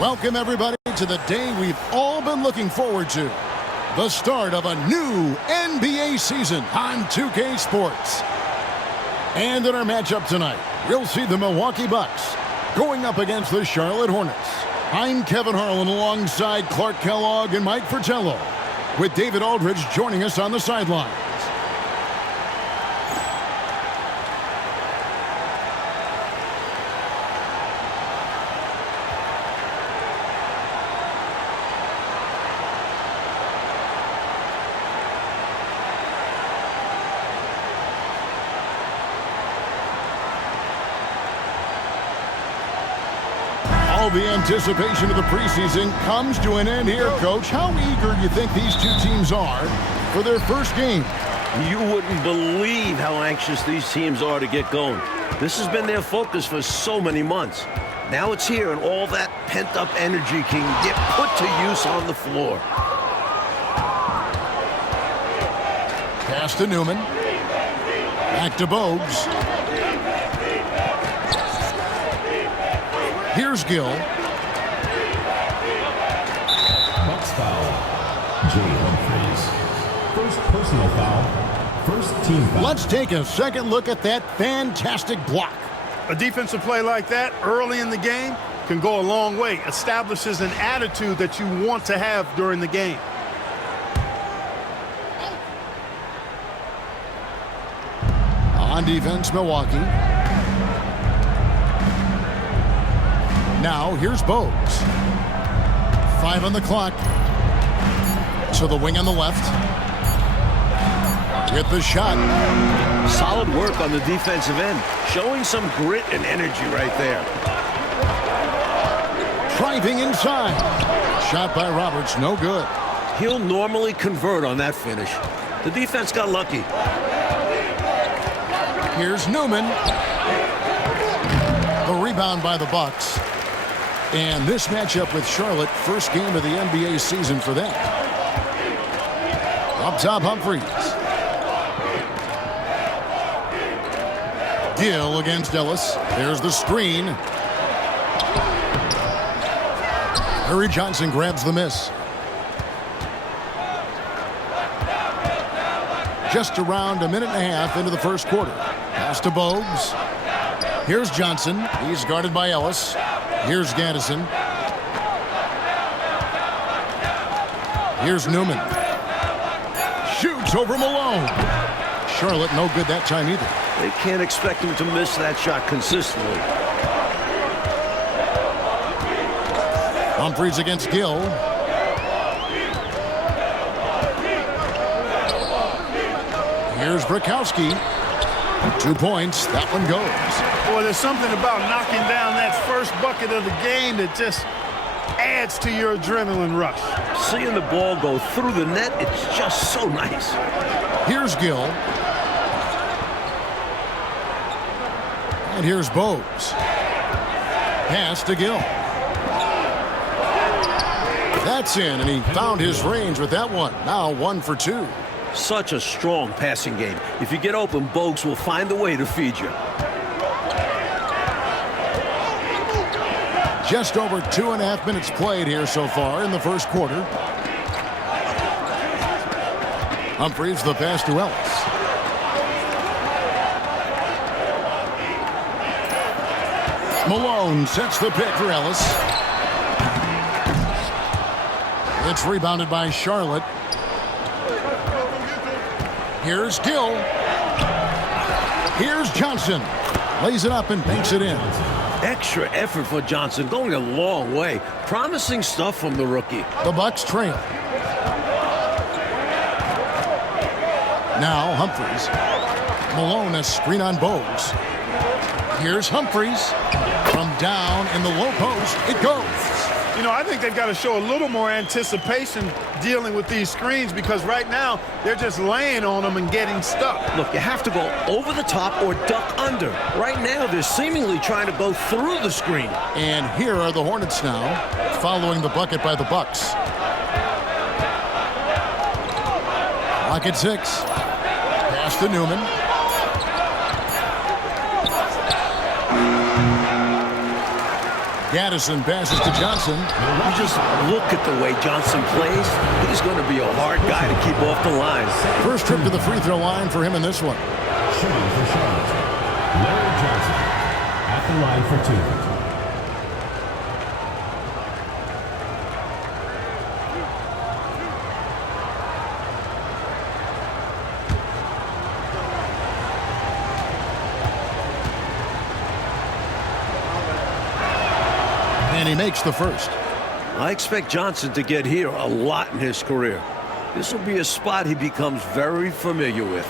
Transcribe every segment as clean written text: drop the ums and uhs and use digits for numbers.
Welcome, everybody, to the day we've all been looking forward to. The start of a new NBA season on 2K Sports. And in our matchup tonight, you'll see the Milwaukee Bucks going up against the Charlotte Hornets. I'm Kevin Harlan alongside Clark Kellogg and Mike Fratello, with David Aldridge joining us on the sidelines. All the anticipation of the preseason comes to an end here, Coach. How eager do you think these two teams are for their first game? You wouldn't believe how anxious these teams are to get going. This has been their focus for so many months. Now it's here, and all that pent-up energy can get put to use on the floor. Pass to Newman. Back to Bogues. Here's Gill. Bucks foul. Jay Humphries. First personal foul. First team foul. Let's take a second look at that fantastic block. A defensive play like that early in the game can go a long way. Establishes an attitude that you want to have during the game. On defense, Milwaukee. Now, here's Bogues. 5 on the clock. To the wing on the left. With the shot. Solid work on the defensive end. Showing some grit and energy right there. Driving inside. Shot by Roberts, no good. He'll normally convert on that finish. The defense got lucky. Here's Newman. The rebound by the Bucks. And this matchup with Charlotte, first game of the NBA season for them. Up top, Humphries. Gill against Ellis. There's the screen. Harry Johnson grabs the miss. Just around a minute and a half into the first quarter. Pass to Bogues. Here's Johnson. He's guarded by Ellis. Here's Gaddison. Here's Newman. Shoots over Malone. Charlotte no good that time either. They can't expect him to miss that shot consistently. Humphries against Gill. Here's Brakowski. 2 points. That one goes. Boy, there's something about knocking down that first bucket of the game that just adds to your adrenaline rush. Seeing the ball go through the net, it's just so nice. Here's Gill. And here's Bogues. Pass to Gill. That's in, and he found his range with that one. Now 1 for 2. Such a strong passing game. If you get open, Bogues will find a way to feed you. Just over 2.5 minutes played here so far in the first quarter. Humphries, the pass to Ellis. Malone sets the pick for Ellis. It's rebounded by Charlotte. Here's Gill. Here's Johnson. Lays it up and banks it in. Extra effort for Johnson, going a long way. Promising stuff from the rookie. The Bucks trail. Now Humphries. Malone, a screen on Bogues. Here's Humphries. From down in the low post, it goes. You know, I think they've got to show a little more anticipation dealing with these screens, because right now they're just laying on them and getting stuck. Look, you have to go over the top or duck under. Right now, they're seemingly trying to go through the screen. And here are the Hornets now, following the bucket by the Bucks. Clock at 6. Pass to Newman. Gaddison passes to Johnson. You just look at the way Johnson plays. He's going to be a hard guy to keep off the line. First trip to the free throw line for him in this one. Shooting for Charlotte, Larry Johnson at the line for 2. And he makes the first. I expect Johnson to get here a lot in his career. This will be a spot he becomes very familiar with.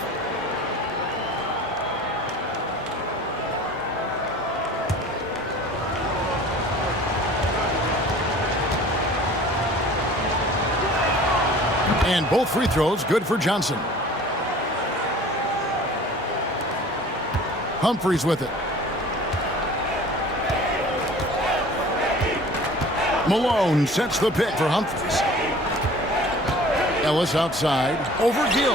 And both free throws good for Johnson. Humphries with it. Malone sets the pick for Humphries. Ellis outside. Over Gill.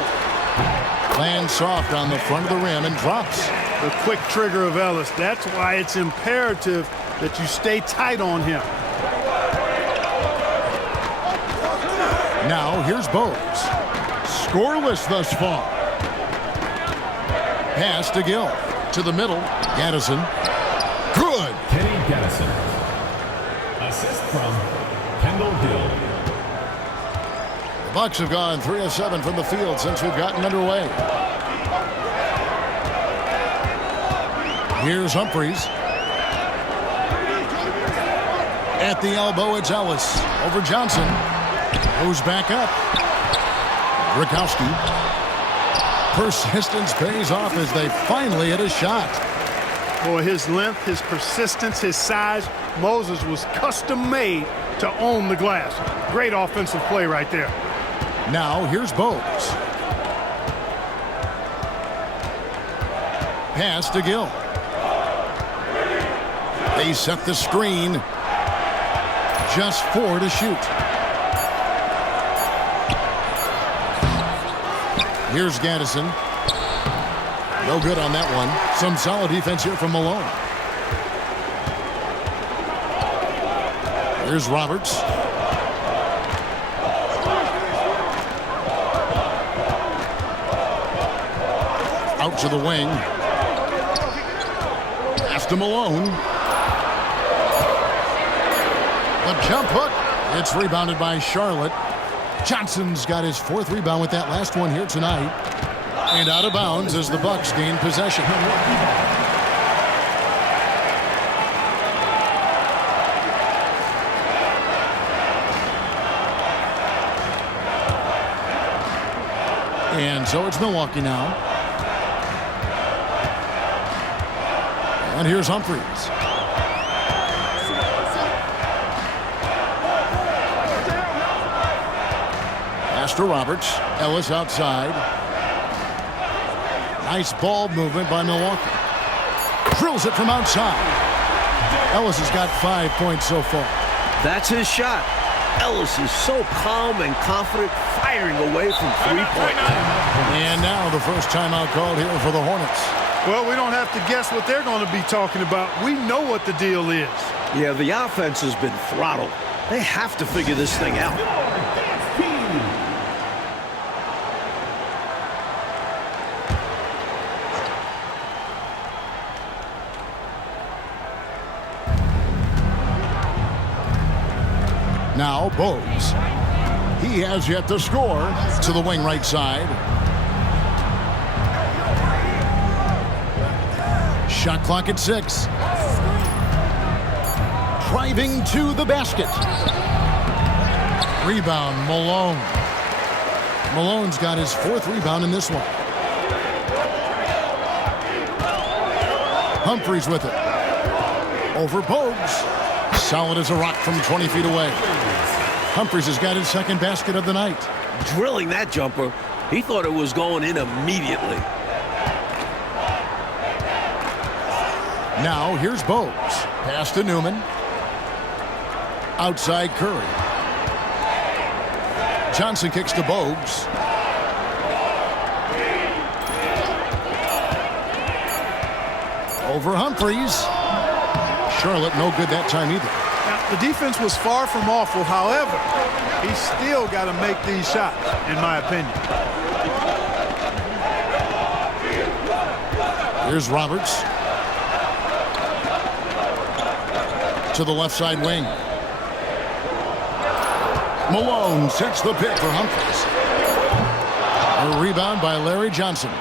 Lands soft on the front of the rim and drops. The quick trigger of Ellis. That's why it's imperative that you stay tight on him. Now here's Bowes. Scoreless thus far. Pass to Gill. To the middle. Gaddison. Good. Kenny Gaddison. Assist from Kendall Gill. The Bucks have gone 3 of 7 from the field since we've gotten underway. Here's Humphries. At the elbow, it's Ellis. Over Johnson. Goes back up. Rakowski. Persistence pays off as they finally hit a shot. Boy, his length, his persistence, his size. Moses was custom made to own the glass. Great offensive play right there. Now here's Bowes. Pass to Gill. They set the screen. Just 4 to shoot. Here's Gaddison. No good on that one. Some solid defense here from Malone. Here's Roberts. Out to the wing. Pass to Malone. The jump hook. It's rebounded by Charlotte. Johnson's got his 4th rebound with that last one here tonight. And out of bounds as the Bucks gain possession. And so it's Milwaukee now. And here's Humphries. Pass to Roberts. Ellis outside. Nice ball movement by Milwaukee. Drills it from outside. Ellis has got 5 points so far. That's his shot. Ellis is so calm and confident, firing away from three-point land. And now the first timeout called here for the Hornets. Well, we don't have to guess what they're going to be talking about. We know what the deal is. Yeah, the offense has been throttled. They have to figure this thing out. Now Bowes. He has yet to score. To the wing right side. Shot clock at 6. Driving to the basket. Rebound, Malone. Malone's got his 4th rebound in this one. Humphries with it. Over Bowes. Solid as a rock from 20 feet away. Humphries has got his 2nd basket of the night. Drilling that jumper, he thought it was going in immediately. Now here's Bowes. Pass to Newman. Outside Curry. Johnson kicks to Bowes. Over Humphries. Charlotte no good that time either. Now, the defense was far from awful. However, he's still got to make these shots, in my opinion. Here's Roberts. To the left side wing. Malone sets the pick for Humphries. A rebound by Larry Johnson.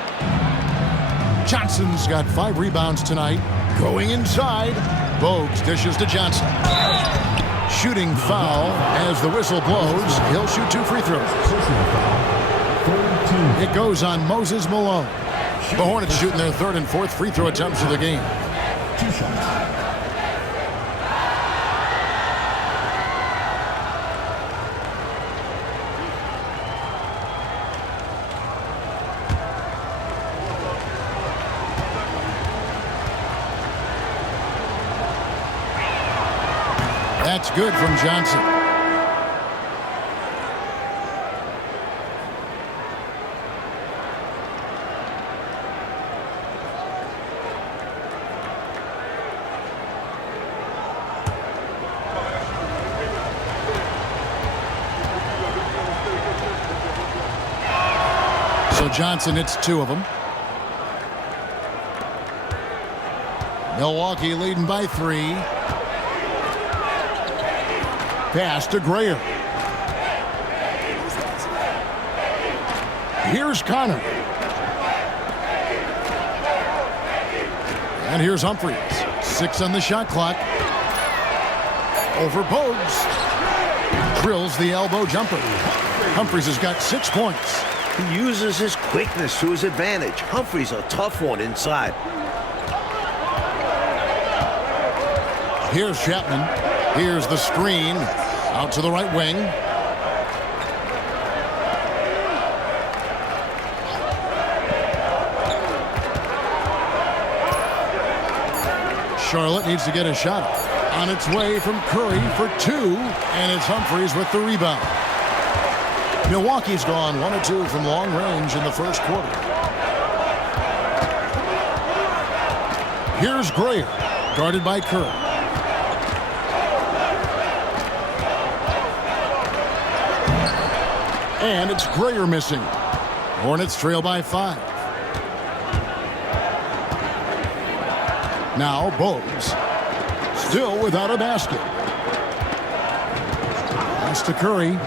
Johnson's got 5 rebounds tonight. Going inside. Bogues dishes to Johnson. Shooting foul as the whistle blows. He'll shoot 2 free throws. It goes on Moses Malone. The Hornets shooting their 3rd and 4th free throw attempts of the game. 2 shots. That's good from Johnson. So Johnson hits 2 of them. Milwaukee leading by 3. Pass to Grayer. Here's Connor. And here's Humphries. 6 on the shot clock. Over Bogues. Drills the elbow jumper. Humphries has got 6 points. He uses his quickness to his advantage. Humphries a tough one inside. Here's Chapman. Here's the screen. Out to the right wing. Charlotte needs to get a shot on its way from Curry for 2, and it's Humphries with the rebound. Milwaukee's gone 1 of 2 from long range in the first quarter. Here's Grayer, guarded by Curry. And it's Grayer missing. Hornets trail by 5. Now Bogues. Still without a basket. Pass to Curry.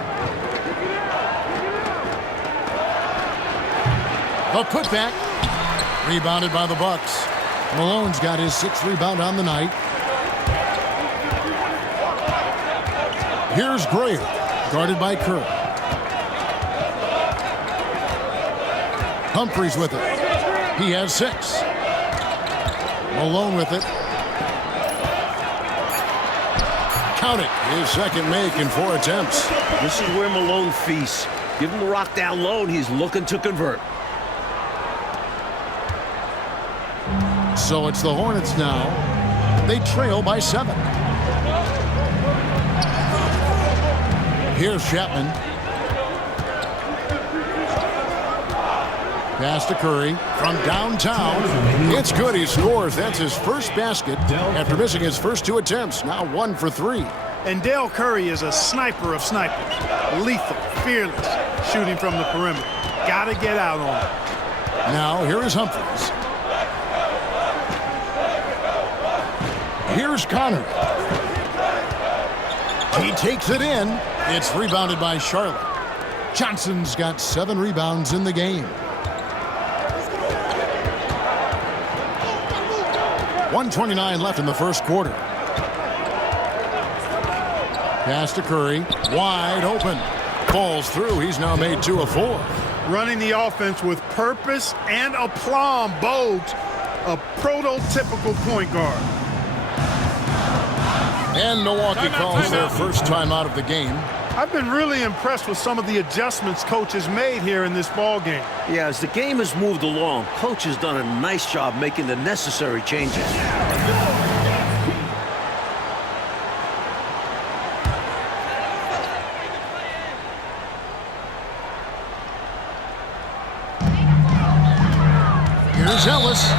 The putback. Rebounded by the Bucks. Malone's got his 6th rebound on the night. Here's Grayer, guarded by Curry. Humphries with it. He has 6. Malone with it. Count it. His second make in 4 attempts. This is where Malone feasts. Give him the rock down low, and he's looking to convert. So it's the Hornets now. They trail by 7. Here's Chapman. Pass to Curry from downtown. It's good. He scores. That's his first basket after missing his first 2 attempts. Now 1 for 3. And Dell Curry is a sniper of snipers. Lethal, fearless, shooting from the perimeter. Gotta get out on it. Now here is Humphries. Here's Connor. He takes it in. It's rebounded by Charlotte. Johnson's got 7 rebounds in the game. 1:29 left in the first quarter. Pass to Curry. Wide open. Falls through. He's now made 2 of 4. Running the offense with purpose and aplomb. Bogues, a prototypical point guard. And Milwaukee calls their first time out of the game. I've been really impressed with some of the adjustments coach has made here in this ball game. Yeah, as the game has moved along, coach has done a nice job making the necessary changes. Here's Ellis.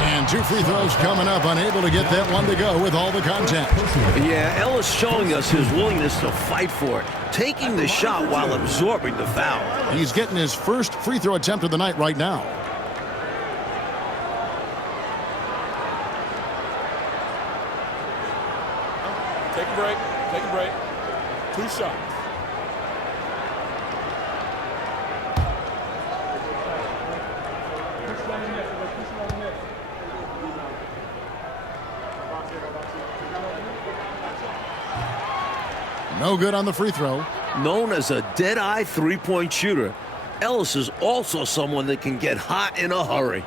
And And 2 free throws coming up, unable to get that one to go with all the contact. Yeah, Ellis showing us his willingness to fight for it, taking the shot while absorbing the foul. He's getting his first free throw attempt of the night right now. Take a break. Take a break. 2 shots. No good on the free throw. Known as a dead-eye three-point shooter, Ellis is also someone that can get hot in a hurry.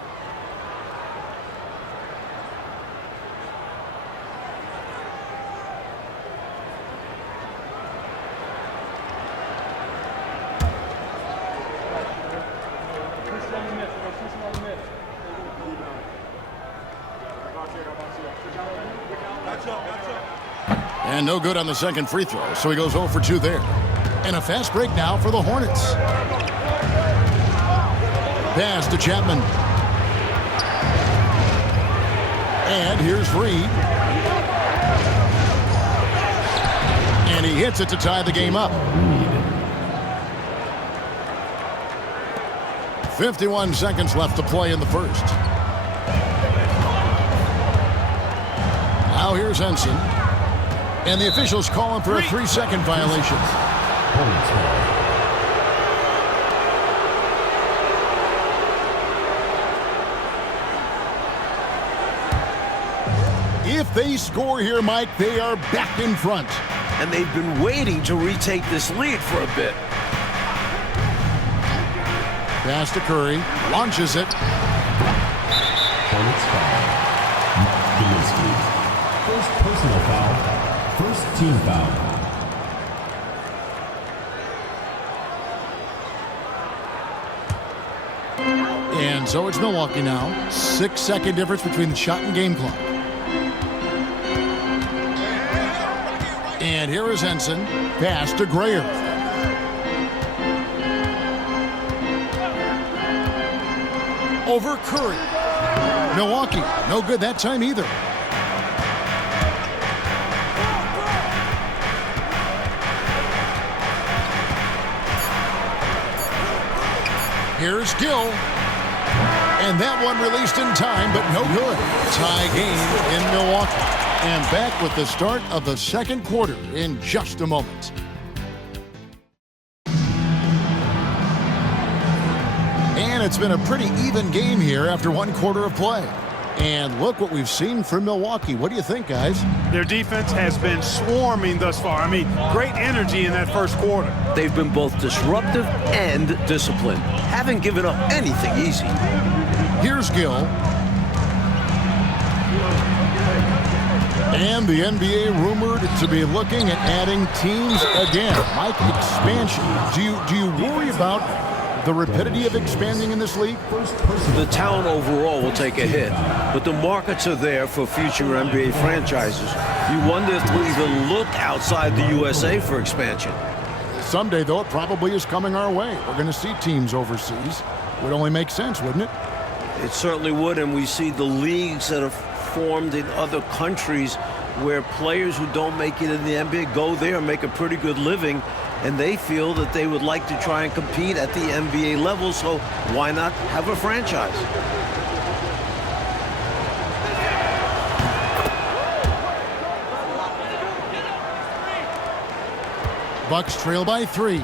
And no good on the second free throw, so he goes 0 for 2 there. And a fast break now for the Hornets. Pass to Chapman. And here's Reed. And he hits it to tie the game up. 51 seconds left to play in the first. Now here's Henson. And the officials call him for a 3-second violation. If they score here, Mike, they are back in front. And they've been waiting to retake this lead for a bit. Pass to Curry. Launches it. Hornets foul. First personal foul. First team foul. And so it's Milwaukee now. 6-second difference between the shot and game clock. And here is Henson. Pass to Grayer. Over Curry. Milwaukee, no good that time either. Here's Gill. And that one released in time, but no good. Tie game in Milwaukee. And back with the start of the second quarter in just a moment. And it's been a pretty even game here after 1 quarter of play. And look what we've seen from Milwaukee. What do you think, guys? Their defense has been swarming thus far. I mean, great energy in that first quarter. They've been both disruptive and disciplined. Haven't given up anything easy. Here's Gill. And the NBA rumored to be looking at adding teams again. Mike, expansion. Do you worry about the rapidity of expanding in this league? The town overall will take a hit, but the markets are there for future NBA franchises. You wonder if we'll even look outside the USA for expansion. Someday, though, it probably is coming our way. We're going to see teams overseas. Would only make sense, wouldn't it? It certainly would, and we see the leagues that have formed in other countries where players who don't make it in the NBA go there and make a pretty good living, and they feel that they would like to try and compete at the NBA level, so why not have a franchise? Bucks trail by 3.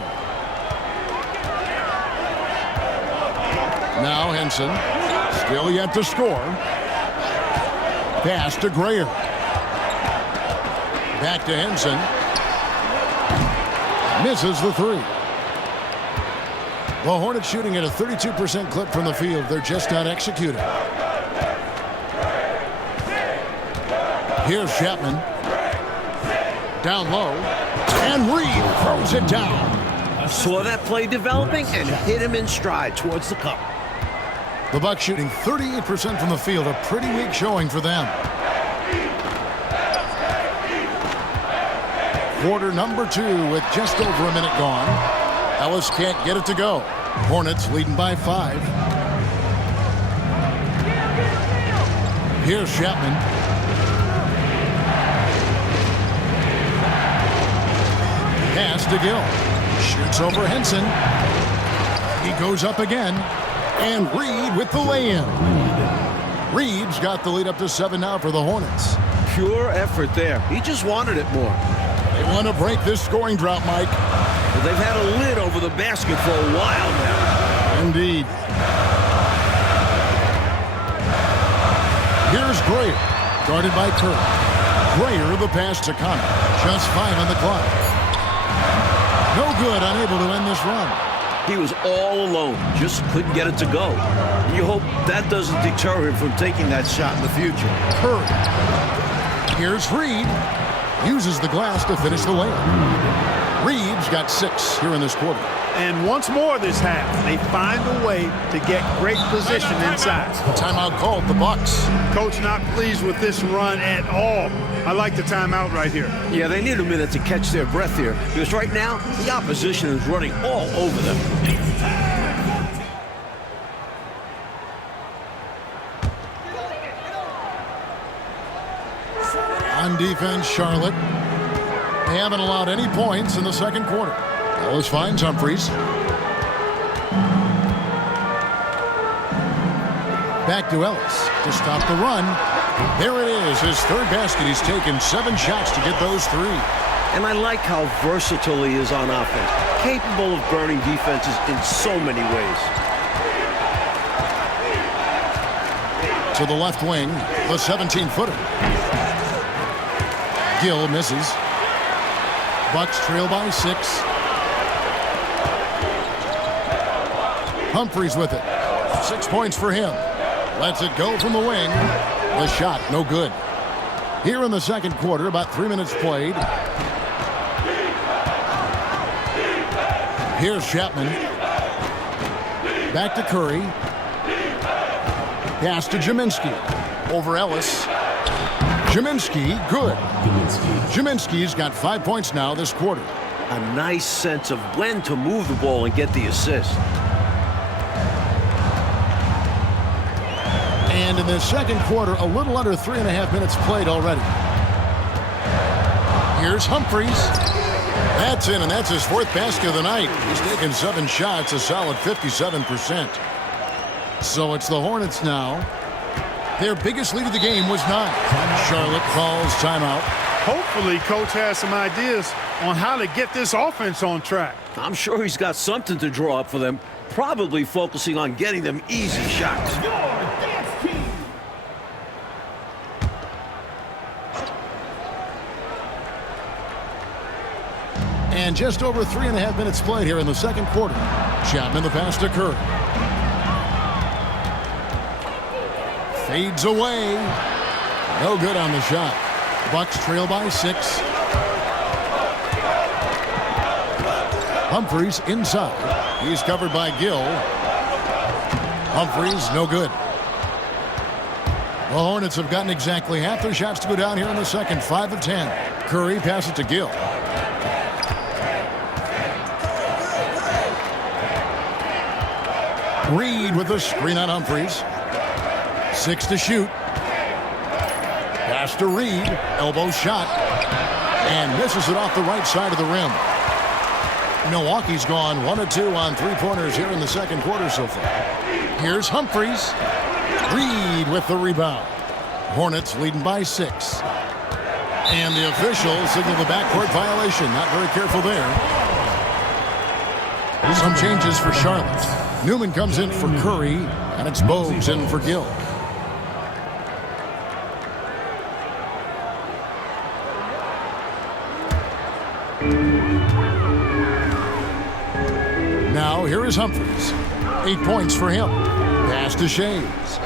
Now Henson, still yet to score. Pass to Grayer. Back to Henson. Misses the 3. The Hornets shooting at a 32% clip from the field. They're just not executing. Here's Chapman. Down low. And Reed throws it down. Saw that play developing and hit him in stride towards the cup. The Bucks shooting 38% from the field. A pretty weak showing for them. Quarter number 2 with just over a minute gone. Ellis can't get it to go. Hornets leading by 5. Here's Chapman. Pass to Gill. Shoots over Henson. He goes up again. And Reed with the lay-in. Reed's got the lead up to 7 now for the Hornets. Pure effort there. He just wanted it more. They want to break this scoring drought, Mike. Well, they've had a lid over the basket for a while now. Indeed. Here's Grayer, guarded by Curry. Grayer, the pass to Connor. Just 5 on the clock. No good, unable to end this run. He was all alone, just couldn't get it to go. And you hope that doesn't deter him from taking that shot in the future. Curry. Here's Reed. Uses the glass to finish the layup. Reed's got 6 here in this quarter. And once more this half, they find a way to get great position inside. Timeout called, the Bucks. Coach not pleased with this run at all. I like the timeout right here. Yeah, they need a minute to catch their breath here, because right now, the opposition is running all over them. On defense, Charlotte. They haven't allowed any points in the second quarter. Ellis finds Humphries. Back to Ellis to stop the run. There it is, his third basket. He's taken 7 shots to get those 3. And I like how versatile he is on offense, capable of burning defenses in so many ways. To the left wing, the 17-footer. Gill misses. Bucks trail by 6. Humphries with it. 6 points for him. Lets it go from the wing. The shot, no good. Here in the second quarter, about 3 minutes played. Here's Chapman. Back to Curry. Pass to Jaminski. Over Ellis. Jaminski, good. Jaminski's got 5 points now this quarter. A nice sense of when to move the ball and get the assist. And in the second quarter, a little under 3.5 minutes played already. Here's Humphries. That's in, and that's his 4th basket of the night. He's taken 7 shots, a solid 57%. So it's the Hornets now. Their biggest lead of the game was 9. Charlotte calls timeout. Hopefully, Coach has some ideas on how to get this offense on track. I'm sure he's got something to draw up for them, probably focusing on getting them easy shots. And just over 3.5 minutes played here in the second quarter. Chapman the pass to Curry. Fades away. No good on the shot. Bucks trail by 6. Humphries inside. He's covered by Gill. Humphries, no good. The Hornets have gotten exactly half their shots to go down here in the second. 5 of 10. Curry passes to Gill. Reed with the screen on Humphries. 6 to shoot. Pass to Reed. Elbow shot. And misses it off the right side of the rim. Milwaukee's gone 1 of 2 on 3-pointers here in the second quarter so far. Here's Humphries. Reed with the rebound. Hornets leading by 6. And the officials signal the backcourt violation. Not very careful there. Some changes for Charlotte. Newman comes in for Curry, and it's Bogues in for Gill. Now here is Humphries. 8 points for him. Pass to Shays.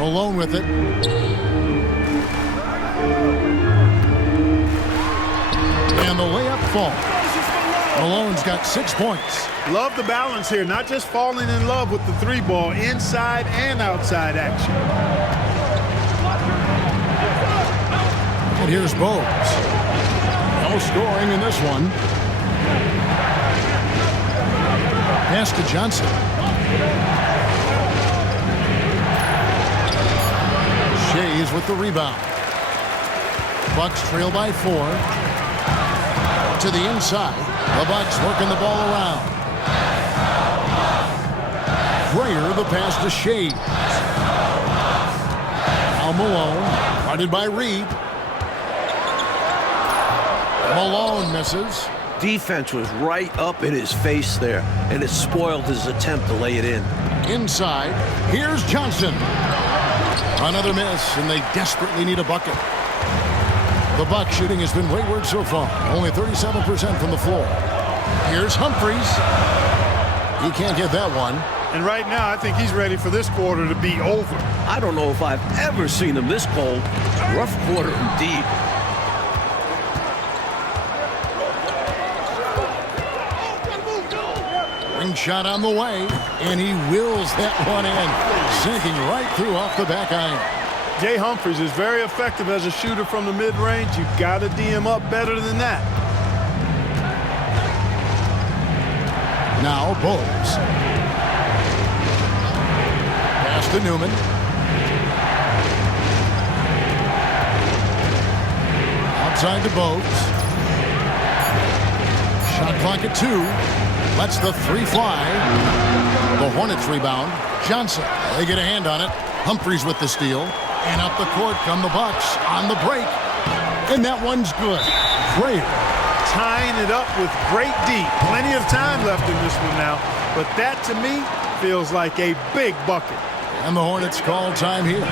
Alone with it. And the layup falls. Malone's got 6 points. Love the balance here, not just falling in love with the 3-ball, inside and outside action. And here's Bogues. No scoring in this one. Pass to Johnson. Shays with the rebound. Bucks trail by 4. To the inside. The Bucks working the ball around. Frayer, the pass to Shays. Now Malone, guarded by Reed. Malone misses. Defense was right up in his face there, and it spoiled his attempt to lay it in. Inside, here's Johnson. Another miss, and they desperately need a bucket. The Bucks shooting has been wayward so far, only 37% from the floor. Here's Humphries. He can't get that one. And right now, I think he's ready for this quarter to be over. I don't know if I've ever seen him this cold. Rough quarter indeed. Ring shot on the way, and he wills that one in, sinking right through off the back iron. Jay Humphries is very effective as a shooter from the mid-range. You've got to D him up better than that. Now Bowles. Pass to Newman. Outside to Bowles. Shot clock at 2. Lets the 3 fly. The Hornets rebound. Johnson, they get a hand on it. Humphries with the steal. And up the court come the Bucks on the break. And that one's good. Frayer Tying it up with great D. Plenty of time left in this one now. But that, to me, feels like a big bucket. And the Hornets call time here.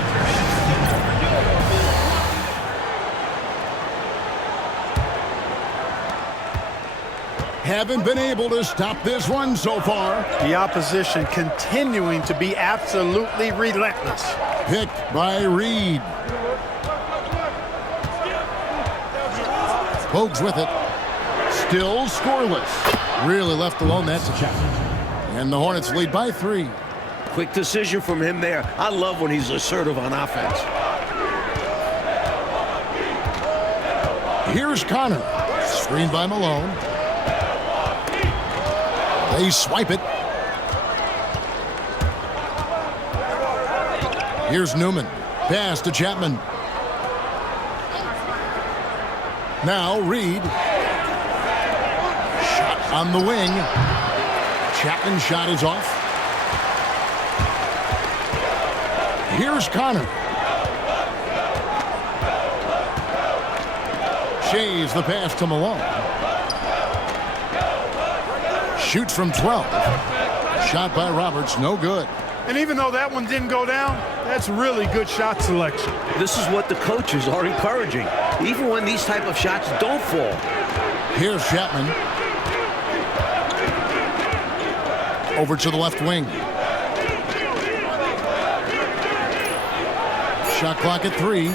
Haven't been able to stop this one so far. The opposition continuing to be absolutely relentless. Picked by Reed. Bogues with it. Still scoreless. Really left alone, that's a challenge. And the Hornets lead by 3. Quick decision from him there. I love when he's assertive on offense. Here's Connor. Screened by Malone. They swipe it. Here's Newman. Pass to Chapman. Now Reed. Shot on the wing. Chapman's shot is off. Here's Connor. Shays the pass to Malone. Shoots from 12. Shot by Roberts, no good. And even though that one didn't go down, that's really good shot selection. This is what the coaches are encouraging, even when these type of shots don't fall. Here's Chapman. Over to the left wing. Shot clock at 3.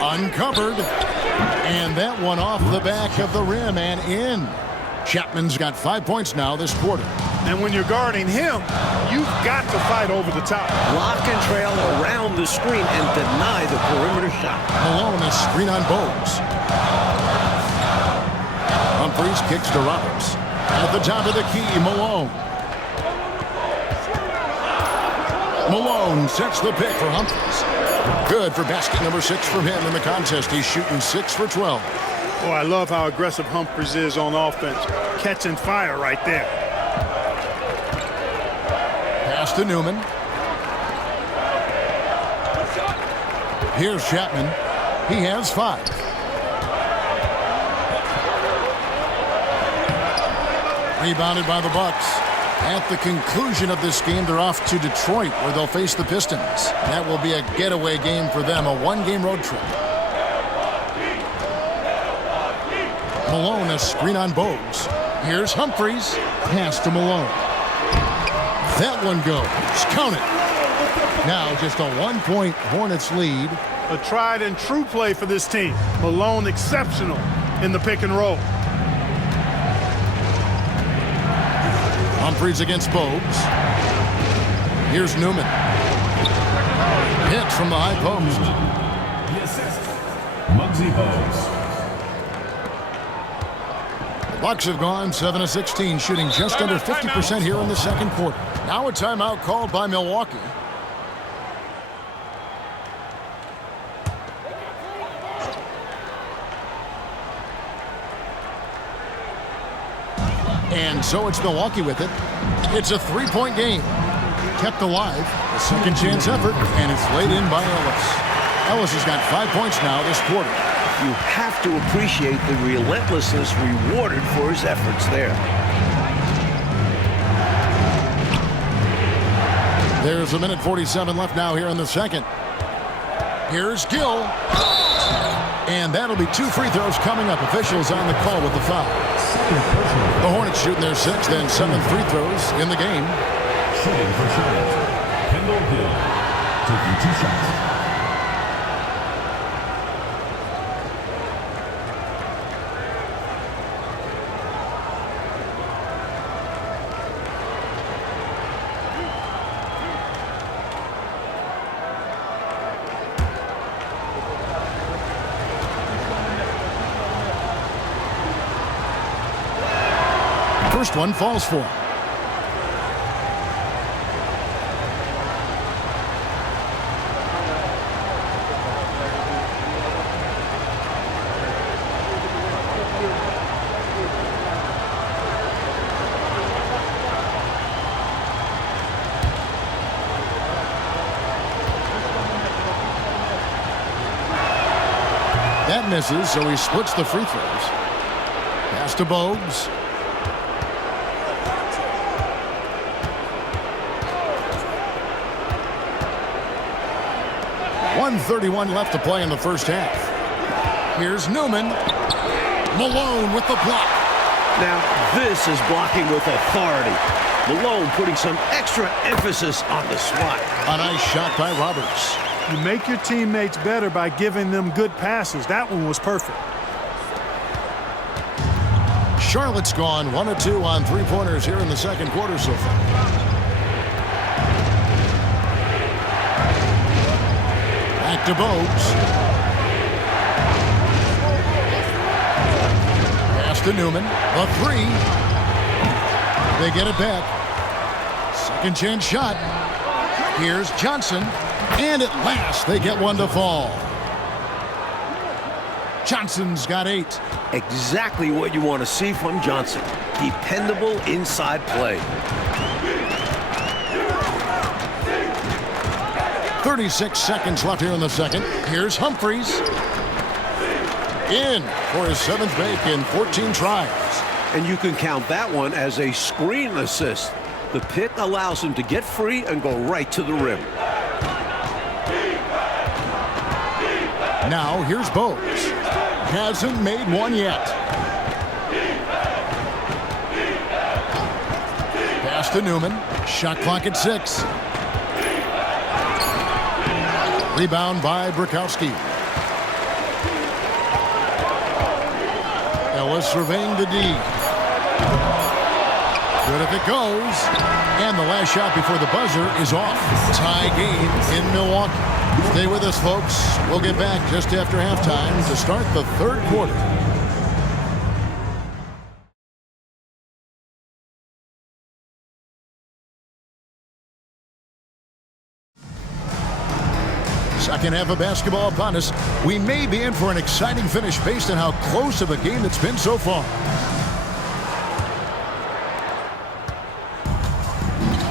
Uncovered. And that one off the back of the rim and in. Chapman's got 5 points now this quarter. And when you're guarding him, you've got to fight over the top. Lock and trail around the screen and deny the perimeter shot. Malone a screen on Bogues. Humphries kicks to Roberts. At the top of the key, Malone. Malone sets the pick for Humphries. Good for basket number 6 from him in the contest. He's shooting 6 for 12. Oh, I love how aggressive Humphries is on offense. Catching fire right there. Pass to Newman. Here's Chapman. He has 5. Rebounded by the Bucks. At the conclusion of this game, they're off to Detroit, where they'll face the Pistons. That will be a getaway game for them, a 1-game road trip. Malone a screen on Bogues. Here's Humphries. Pass to Malone. That one goes. Count it. Now just a 1-point Hornets lead. A tried and true play for this team. Malone exceptional in the pick and roll. Humphries against Bogues. Here's Newman. Hit from the high post. The assist, Muggsy Bogues. The Bucks have gone 7 of 16, shooting just under 50% here in the second quarter. Now a timeout called by Milwaukee. And so it's Milwaukee with it. It's a three-point game. Kept alive. A second chance effort, and it's laid in by Ellis. Ellis has got 5 points now this quarter. You have to appreciate the relentlessness rewarded for his efforts there. There's a minute 47 left now here in the second. Here's Gill. And that'll be 2 free throws coming up. Officials on the call with the foul. The Hornets shooting their 6th and 7th free throws in the game. Shooting for Charlotte, Kendall Gill, taking 2 shots. First one falls for him. That misses, so he splits the free throws. Pass to Bogues. .131 left to play in the first half. Here's Newman. Malone with the block. Now, this is blocking with authority. Malone putting some extra emphasis on the swat. A nice shot by Roberts. You make your teammates better by giving them good passes. That one was perfect. Charlotte's gone 1 of 2 on three-pointers here in the second quarter so far. Back to Bogues. Pass to Newman. A 3. They get it back. Second chance shot. Here's Johnson. And at last, they get one to fall. Johnson's got 8. Exactly what you want to see from Johnson. Dependable inside play. 36 seconds left here in the second. Here's Humphries. In for his 7th make in 14 tries. And you can count that one as a screen assist. The pick allows him to get free and go right to the rim. Now here's Bogues. Hasn't made one yet. Pass to Newman. Shot clock at 6. Rebound by Bukowski. Ellis surveying the D. Good if it goes. And the last shot before the buzzer is off. Tie game in Milwaukee. Stay with us, folks. We'll get back just after halftime to start the third quarter. Second half of basketball upon us. We may be in for an exciting finish based on how close of a game it's been so far.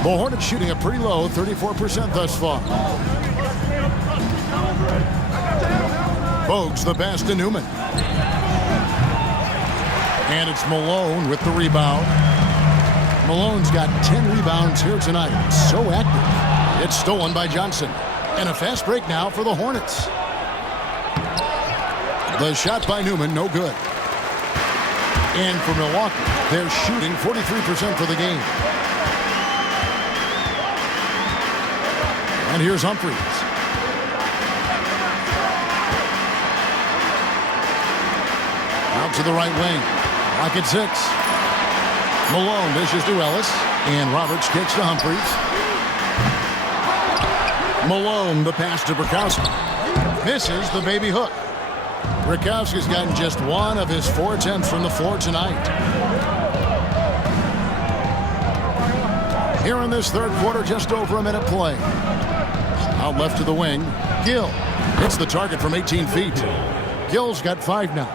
The Hornets shooting a pretty low 34% thus far. Bogues the pass to Newman. And it's Malone with the rebound. Malone's got 10 rebounds here tonight. So active. It's stolen by Johnson. And a fast break now for the Hornets. The shot by Newman, no good. And for Milwaukee, they're shooting 43% for the game. And here's Humphries. Out to the right wing. Clock at 6. Malone dishes to Ellis. And Roberts kicks to Humphries. Malone, the pass to Bukowski. Misses the baby hook. Bukowski's gotten just 1 of his 4 attempts from the floor tonight. Here in this third quarter, just over a minute play. Out left to the wing. Gill hits the target from 18 feet. Gill's got 5 now.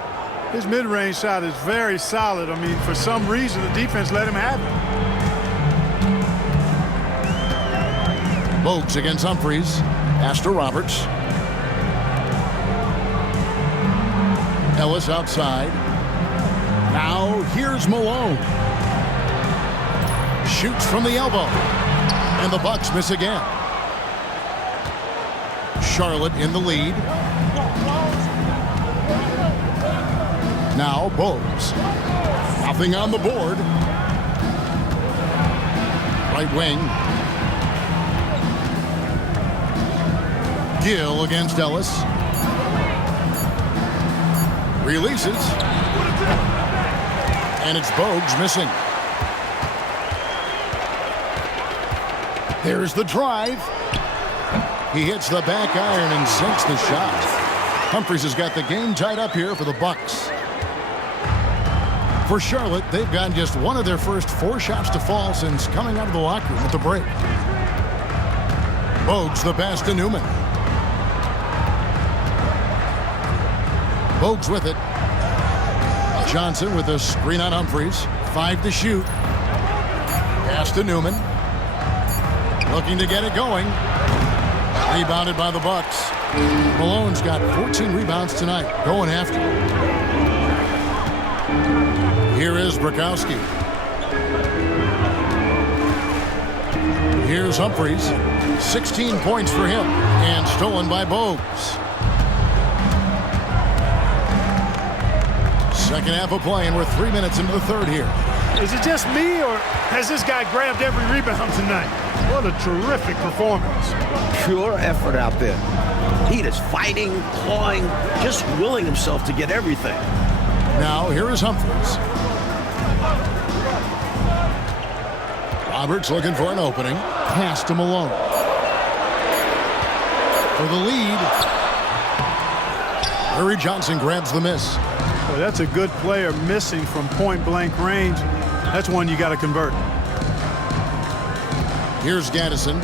His mid-range shot is very solid. I mean, for some reason, the defense let him have it. Bogues against Humphries. Pass to Roberts. Ellis outside. Now here's Malone. Shoots from the elbow. And the Bucks miss again. Charlotte in the lead. Now Bogues. Nothing on the board. Right wing. Gill against Ellis. Releases. And it's Bogues missing. There's the drive. He hits the back iron and sinks the shot. Humphries has got the game tied up here for the Bucks. For Charlotte, they've gotten just one of their first 4 shots to fall since coming out of the locker room at the break. Bogues the pass to Newman. Bogues with it. Johnson with a screen on Humphries. 5 to shoot. Pass to Newman. Looking to get it going. Rebounded by the Bucks. Malone's got 14 rebounds tonight. Going after. Here is Brakowski. Here's Humphries. 16 points for him. And stolen by Bogues. Second half of play, and we're 3 minutes into the third here. Is it just me, or has this guy grabbed every rebound tonight? What a terrific performance. Pure effort out there. He is fighting, clawing, just willing himself to get everything. Now, here is Humphries. Roberts looking for an opening. Pass to Malone. For the lead. Larry Johnson grabs the miss. Well, that's a good player missing from point-blank range. That's one you got to convert. Here's Gaddison.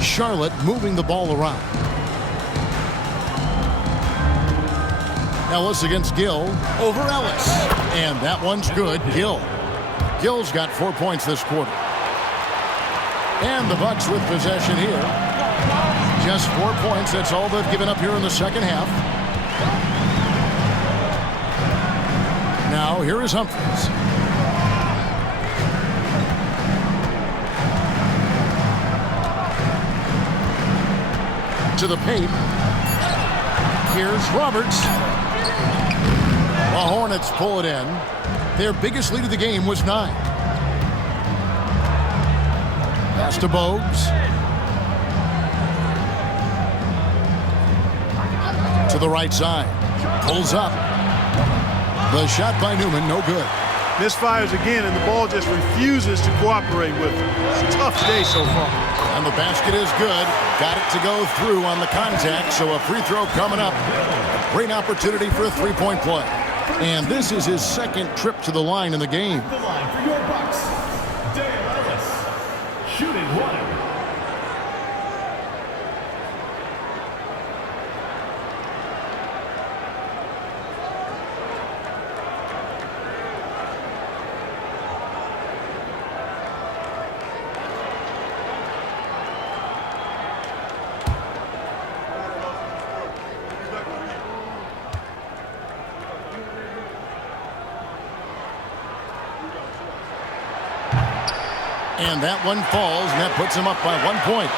Charlotte moving the ball around. Ellis against Gill. Over Ellis. And that one's good. Gill. Gill's got 4 points this quarter. And the Bucks with possession here. Just 4 points. That's all they've given up here in the second half. Now, here is Humphries. To the paint. Here's Roberts. The Hornets pull it in. Their biggest lead of the game was 9. Pass to Bogues. To the right side. Pulls up. The shot by Newman, no good. Misfires again, and the ball just refuses to cooperate with him. It's a tough day so far. And the basket is good. Got it to go through on the contact, so a free throw coming up. A great opportunity for a three-point play. And this is his second trip to the line in the game. The line for your Bucks, Dale Ellis, shooting 1. And that one falls, and that puts him up by 1 point.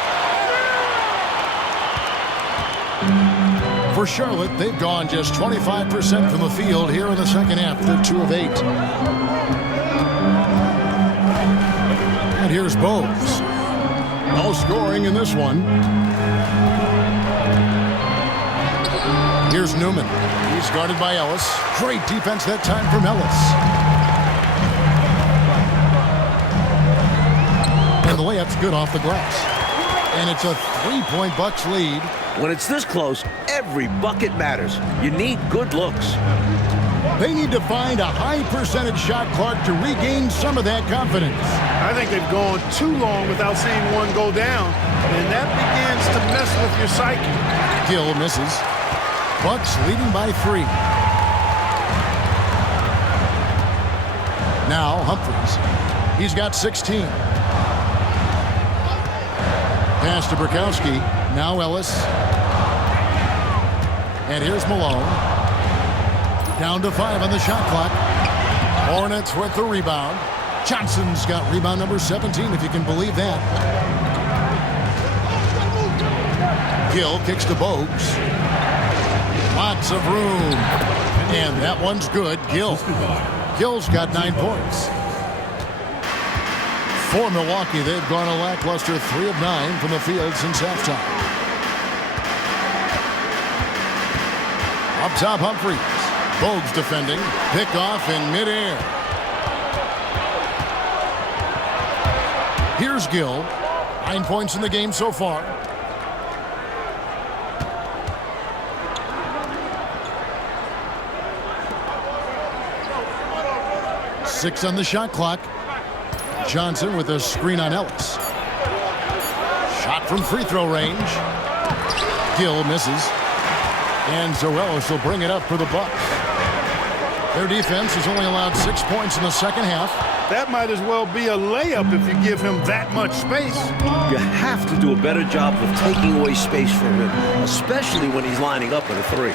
For Charlotte, they've gone just 25% from the field here in the second half. They're 2 of 8. And here's Bogues. No scoring in this one. Here's Newman. He's guarded by Ellis. Great defense that time from Ellis. And the layup's good off the glass. And it's a 3-point Bucks lead. When it's this close, every bucket matters. You need good looks. They need to find a high percentage shot clock to regain some of that confidence. I think they've gone too long without seeing one go down, and that begins to mess with your psyche. Gill misses. Bucks leading by 3. Now Humphries. He's got 16. Pass to Bukowski. Now Ellis. And here's Malone. Down to 5 on the shot clock. Hornets with the rebound. Johnson's got rebound number 17, if you can believe that. Gill kicks to Bogues. Lots of room. And that one's good. Gill's got 9 points. For Milwaukee, they've gone a lackluster 3 of 9 from the field since halftime. Up top, Humphries. Bogues defending. Pick off in midair. Here's Gill. 9 points in the game so far. Six on the shot clock. Johnson with a screen on Ellis. Shot from free throw range. Gill misses. And so Ellis will bring it up for the Bucks. Their defense has only allowed 6 points in the second half. That might as well be a layup if you give him that much space. You have to do a better job of taking away space from him, especially when he's lining up at a 3.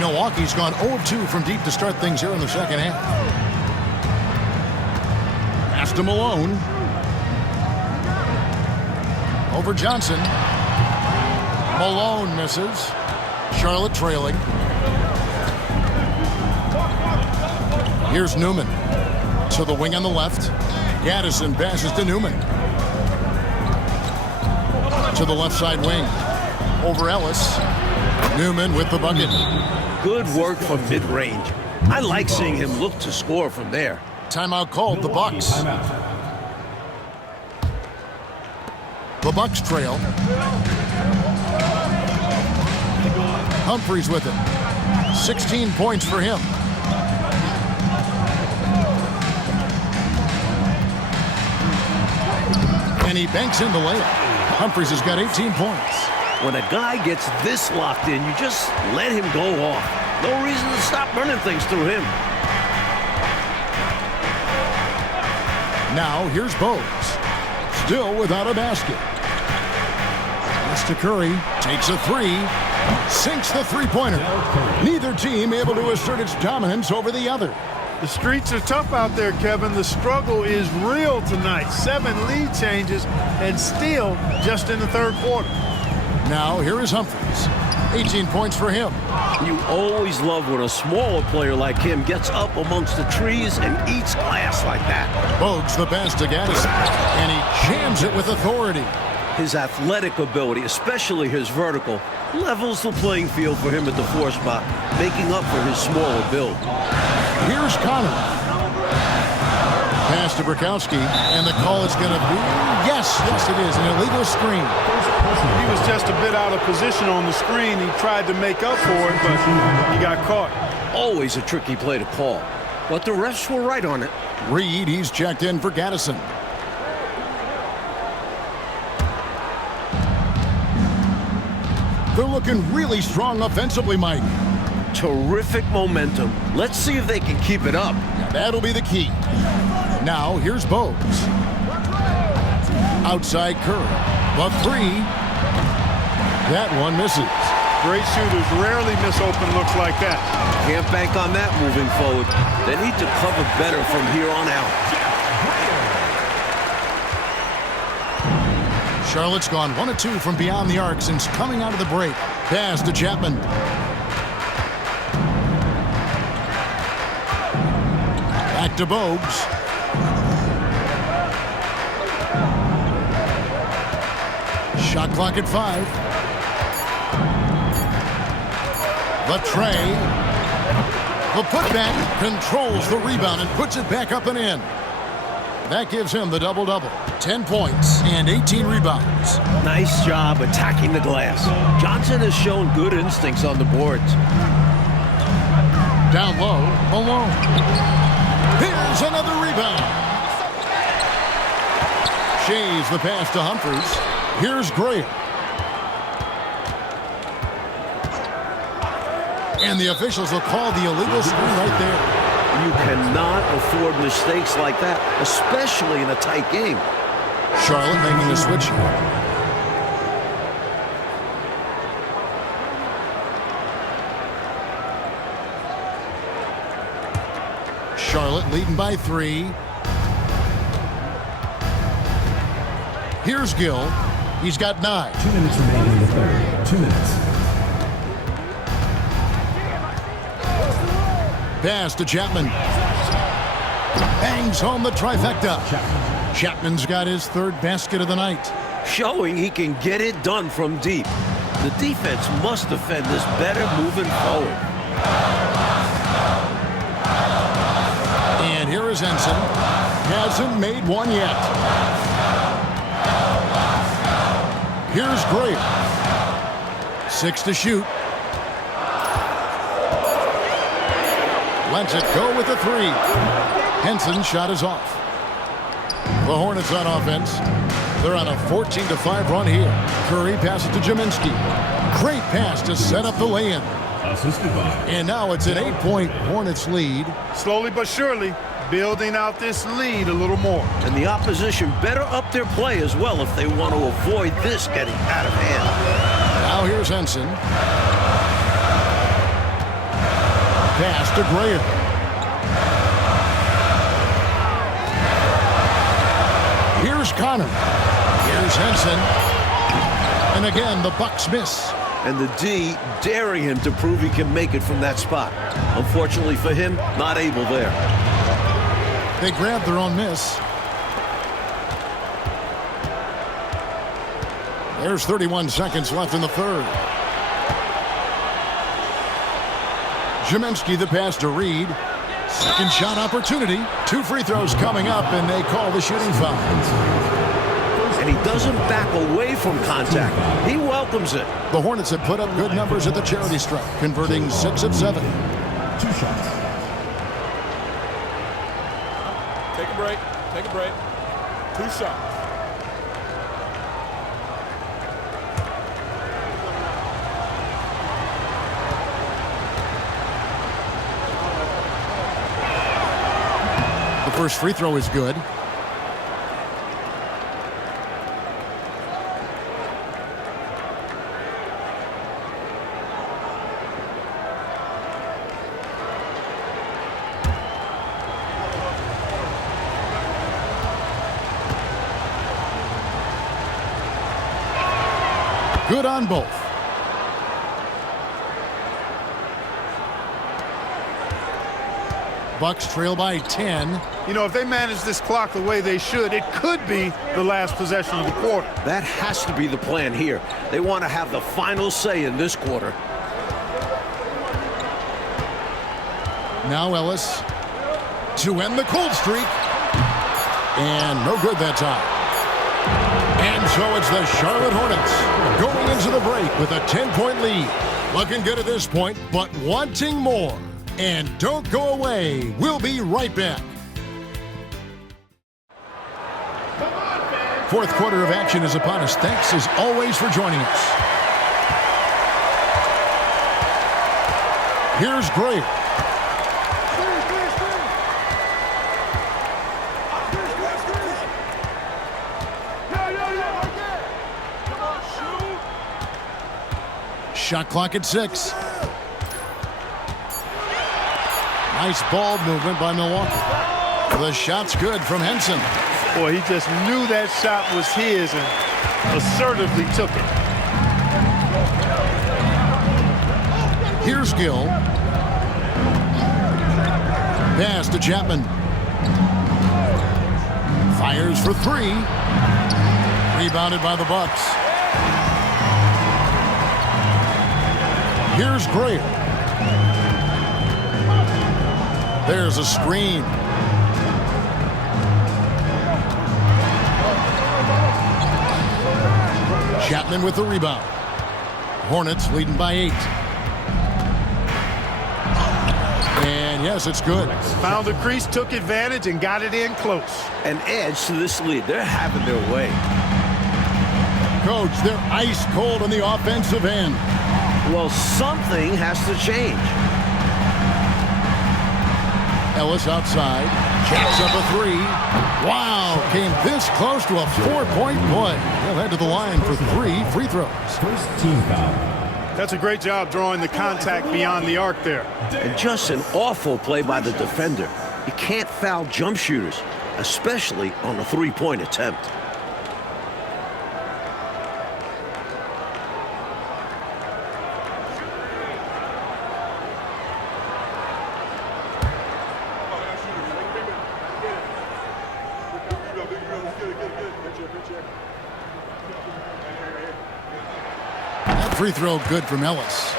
Milwaukee's gone 0-2 from deep to start things here in the second half. Pass to Malone. Over Johnson. Malone misses. Charlotte trailing. Here's Newman. To the wing on the left. Gaddison passes to Newman. To the left side wing. Over Ellis. Newman with the bucket. Good work from mid-range. I like seeing him look to score from there. Timeout called, the Bucks. The Bucks trail. Humphries with it. 16 points for him. And he banks in the layup. Humphries has got 18 points. When a guy gets this locked in, you just let him go off. No reason to stop running things through him. Now here's Bogues. Still without a basket. Pass to Curry. Takes a 3. Sinks the three-pointer. Neither team able to assert its dominance over the other. The streets are tough out there, Kevin. The struggle is real tonight. 7 lead changes and still just in the third quarter. Now here is Humphries. 18 points for him. You always love when a smaller player like him gets up amongst the trees and eats glass like that. Bogues the pass to Gaddison, and he jams it with authority. His athletic ability, especially his vertical, levels the playing field for him at the 4 spot, making up for his smaller build. Here's Connor. Pass to Bukowski, and the call is going to be, yes, it is, an illegal screen. He was just a bit out of position on the screen. He tried to make up for it, but he got caught. Always a tricky play to call, but the refs were right on it. Reed, he's checked in for Gaddison. They're looking really strong offensively, Mike. Terrific momentum. Let's see if they can keep it up. Yeah, that'll be the key. Now, here's Bogues. Outside Curry. The 3. That one misses. Great shooters rarely miss open looks like that. Can't bank on that moving forward. They need to cover better from here on out. Charlotte's gone 1 of 2 from beyond the arc since coming out of the break. Pass to Chapman. Back to Bogues. Shot clock at 5. The tray. The putback controls the rebound and puts it back up and in. That gives him the double-double. 10 points and 18 rebounds. Nice job attacking the glass. Johnson has shown good instincts on the boards. Down low, Malone. Here's another rebound. Shays the pass to Humphries. Here's Graham. And the officials will call the illegal screen right there. You cannot afford mistakes like that, especially in a tight game. Charlotte making a switch here. Charlotte leading by 3. Here's Gill. He's got 9. 2 minutes remaining in the third. 2 minutes. Pass to Chapman. Bangs home the trifecta. Chapman's got his 3rd basket of the night. Showing he can get it done from deep. The defense must defend this better moving forward. And here is Henson. Hasn't made one yet. Here's Gray. 6 to shoot. Lets it go with the 3. Henson's shot is off. The Hornets on offense. They're on a 14-5 run here. Curry passes to Jaminski. Great pass to set up the lay-in. And now it's an 8-point Hornets lead. Slowly but surely, building out this lead a little more. And the opposition better up their play as well if they want to avoid this getting out of hand. Now here's Henson. Pass to Grayer. Here's Connor. Here's Henson. And again, the Bucks miss. And the D daring him to prove he can make it from that spot. Unfortunately for him, not able there. They grabbed their own miss. There's 31 seconds left in the third. Jaminski the pass to Reed. Second shot opportunity. 2 free throws coming up, and they call the shooting foul. And he doesn't back away from contact. He welcomes it. The Hornets have put up good numbers at the charity stripe, converting 6 of 7. 2 shots. Take a break. Take a break. 2 shots. The first free throw is good. Good on both. Bucks trail by 10. You know, if they manage this clock the way they should, it could be the last possession of the quarter. That has to be the plan here. They want to have the final say in this quarter. Now Ellis to end the cold streak. And no good that time. And so it's the Charlotte Hornets going into the break with a 10-point lead. Looking good at this point, but wanting more. And don't go away. We'll be right back. Fourth quarter of action is upon us. Thanks as always for joining us. Here's Gray. Shot clock at 6. Nice ball movement by Milwaukee. The shot's good from Henson. Boy, he just knew that shot was his and assertively took it. Here's Gill. Pass to Chapman. Fires for 3. Rebounded by the Bucks. Here's Gray. There's a screen. Chapman with the rebound. Hornets leading by 8. And yes, it's good. Found the crease, took advantage, and got it in close. An edge to this lead. They're having their way. Coach, they're ice cold on the offensive end. Well, something has to change. Ellis outside. Jacks up a three. Wow, came this close to a 4-point play. He'll head to the line for 3 free throws. First team foul. That's a great job drawing the contact beyond the arc there. And just an awful play by the defender. You can't foul jump shooters, especially on a three-point attempt. That free throw good from Ellis.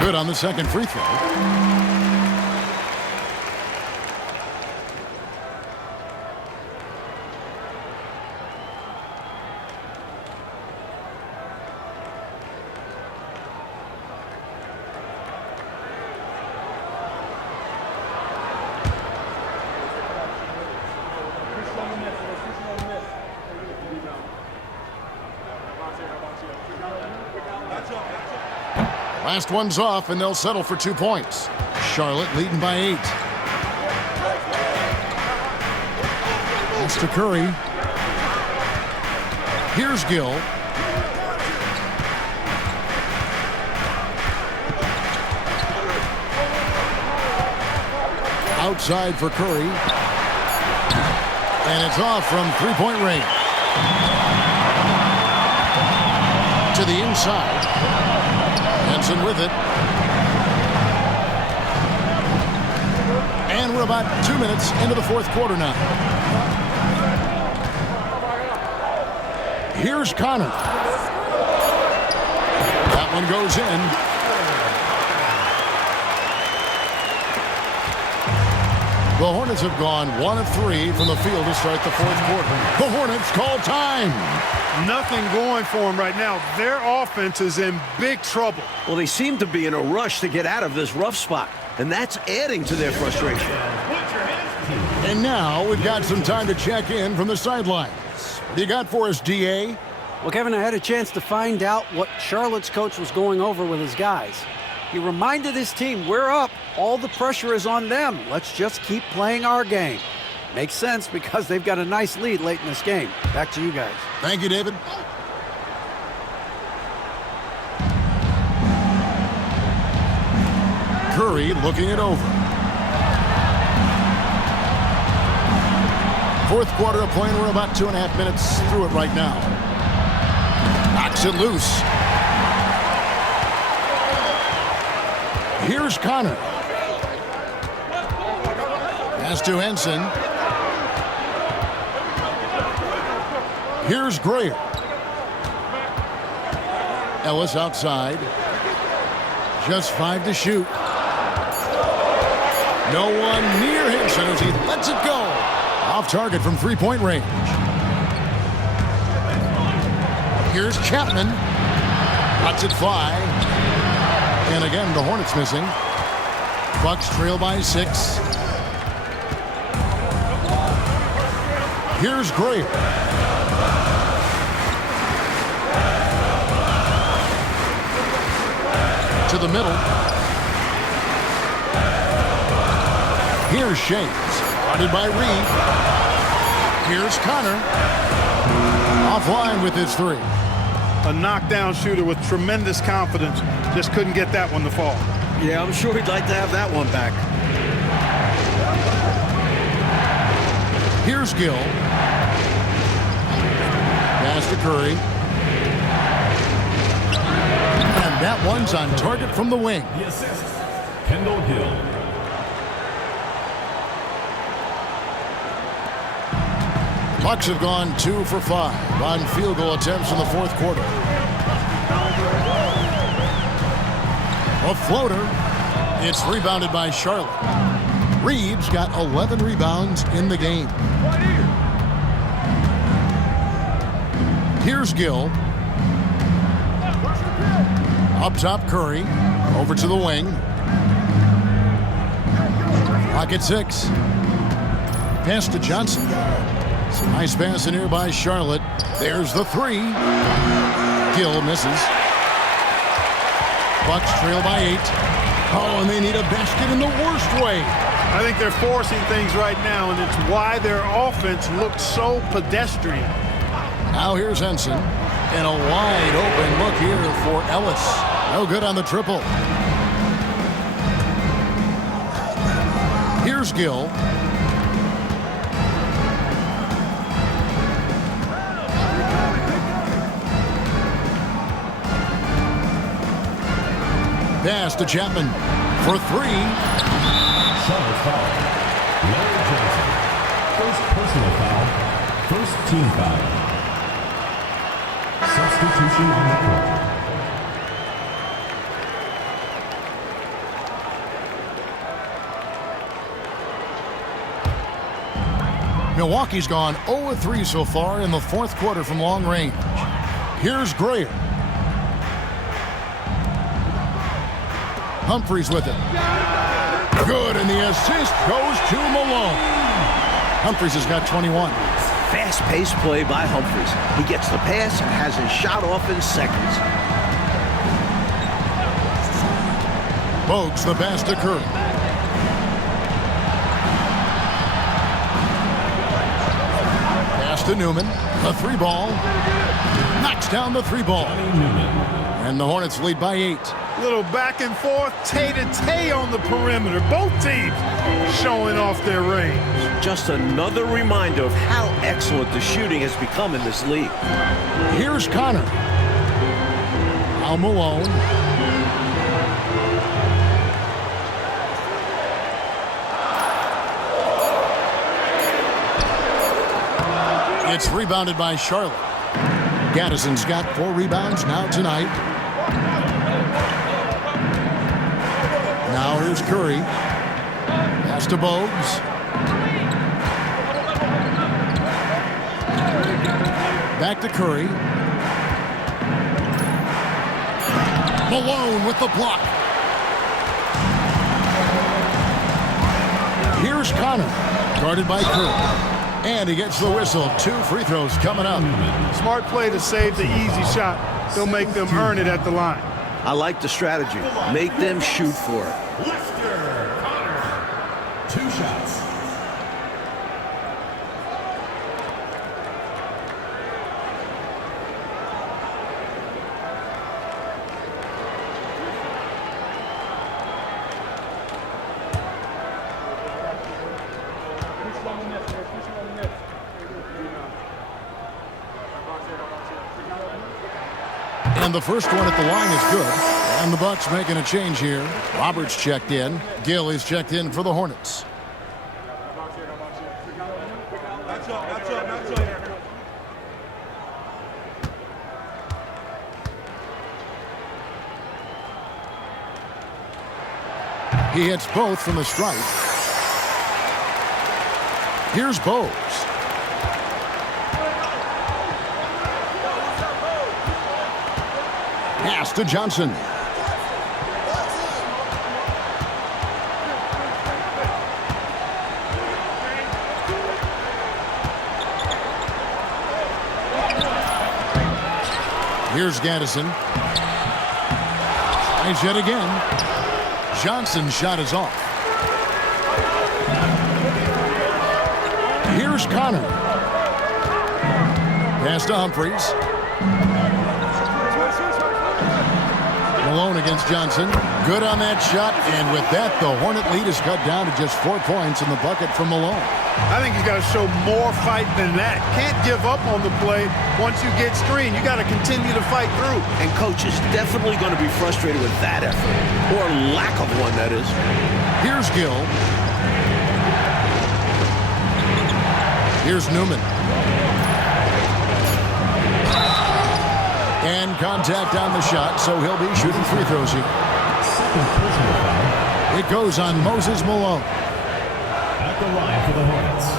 Good on the second free throw. Last one's off, and they'll settle for 2 points. Charlotte leading by 8. Pass to Curry. Here's Gill. Outside for Curry. And it's off from three-point range. To the inside. Henson with it. And we're about 2 minutes into the fourth quarter now. Here's Connor. That one goes in. The Hornets have gone 1 of 3 from the field to start the fourth quarter. The Hornets call time. Nothing going for them right now. Their offense is in big trouble. Well, they seem to be in a rush to get out of this rough spot, and that's adding to their frustration. And now we've got some time to check in from the sidelines. What do you got for us, DA? Well, Kevin, I had a chance to find out what Charlotte's coach was going over with his guys. He reminded his team, we're up. All the pressure is on them. Let's just keep playing our game. Makes sense because they've got a nice lead late in this game. Back to you guys. Thank you, David. Curry looking it over. Fourth quarter of play, and we're about 2.5 minutes through it right now. Knocks it loose. Here's Connor. Pass to Henson. Here's Grayer. Ellis outside. Just 5 to shoot. No one near Henson as he lets it go. Off target from three-point range. Here's Chapman. Lets it fly. And again, the Hornets missing. Bucks trail by 6. Here's Grayer. To the middle. Here's Shea. Guarded by Reed. Here's Connor. Offline with his 3. A knockdown shooter with tremendous confidence. Just couldn't get that one to fall. Yeah, I'm sure he'd like to have that one back. Here's Gill. Pass to Curry. And that one's on target from the wing. The assist, Kendall Hill. Bucks have gone 2 for 5 on field goal attempts in the fourth quarter. A floater. It's rebounded by Charlotte. Reeves got 11 rebounds in the game. Here's Gill. Up top, Curry. Over to the wing. Pocket 6. Pass to Johnson. It's a nice pass in here by Charlotte. There's the 3. Gill misses. Bucks trail by 8. Oh, and they need a basket in the worst way. I think they're forcing things right now, and it's why their offense looks so pedestrian. Now here's Henson. And a wide open look here for Ellis. No good on the triple. Here's Gill. Pass to Chapman for 3. Charlotte foul. Larry Johnson. First personal foul. First team foul. Substitution on the court. Milwaukee's gone 0-3 so far in the fourth quarter from long range. Here's Grayer. Humphries with it. Good, and the assist goes to Malone. Humphries has got 21. Fast-paced play by Humphries. He gets the pass and has his shot off in seconds. Bogues the pass to Curry. Pass to Newman. The 3 ball. Knocks down the 3 ball. And the Hornets lead by 8. Little back and forth, tay-to-tay on the perimeter. Both teams showing off their range. Just another reminder of how excellent the shooting has become in this league. Here's Connor. Now Malone. It's rebounded by Charlotte. Gaddison's got 4 rebounds now tonight. Now here's Curry. Pass to Bogues. Back to Curry. Malone with the block. Here's Connor. Guarded by Curry. And he gets the whistle. 2 free throws coming up. Smart play to save the easy shot. They'll make them earn it at the line. I like the strategy. Make them shoot for it. Lester Connor. 2 shots. And the first one at the line is good. And the Bucks making a change here. Roberts checked in. Gill is checked in for the Hornets. He hits both from the stripe. Here's Bogues. Pass to Johnson. Here's Gaddison. Tries yet again. Johnson's shot is off. Here's Connor. Pass to Humphries. Malone against Johnson. Good on that shot, and with that, the Hornet lead is cut down to just 4 points in the bucket from Malone. I think he's got to show more fight than that. Can't give up on the play once you get screened. You got to continue to fight through. And coach is definitely going to be frustrated with that effort, or lack of one, that is. Here's Gill. Here's Newman. And contact on the shot, so he'll be shooting free throws here. Second personal foul. It goes on Moses Malone. At the line for the Hornets,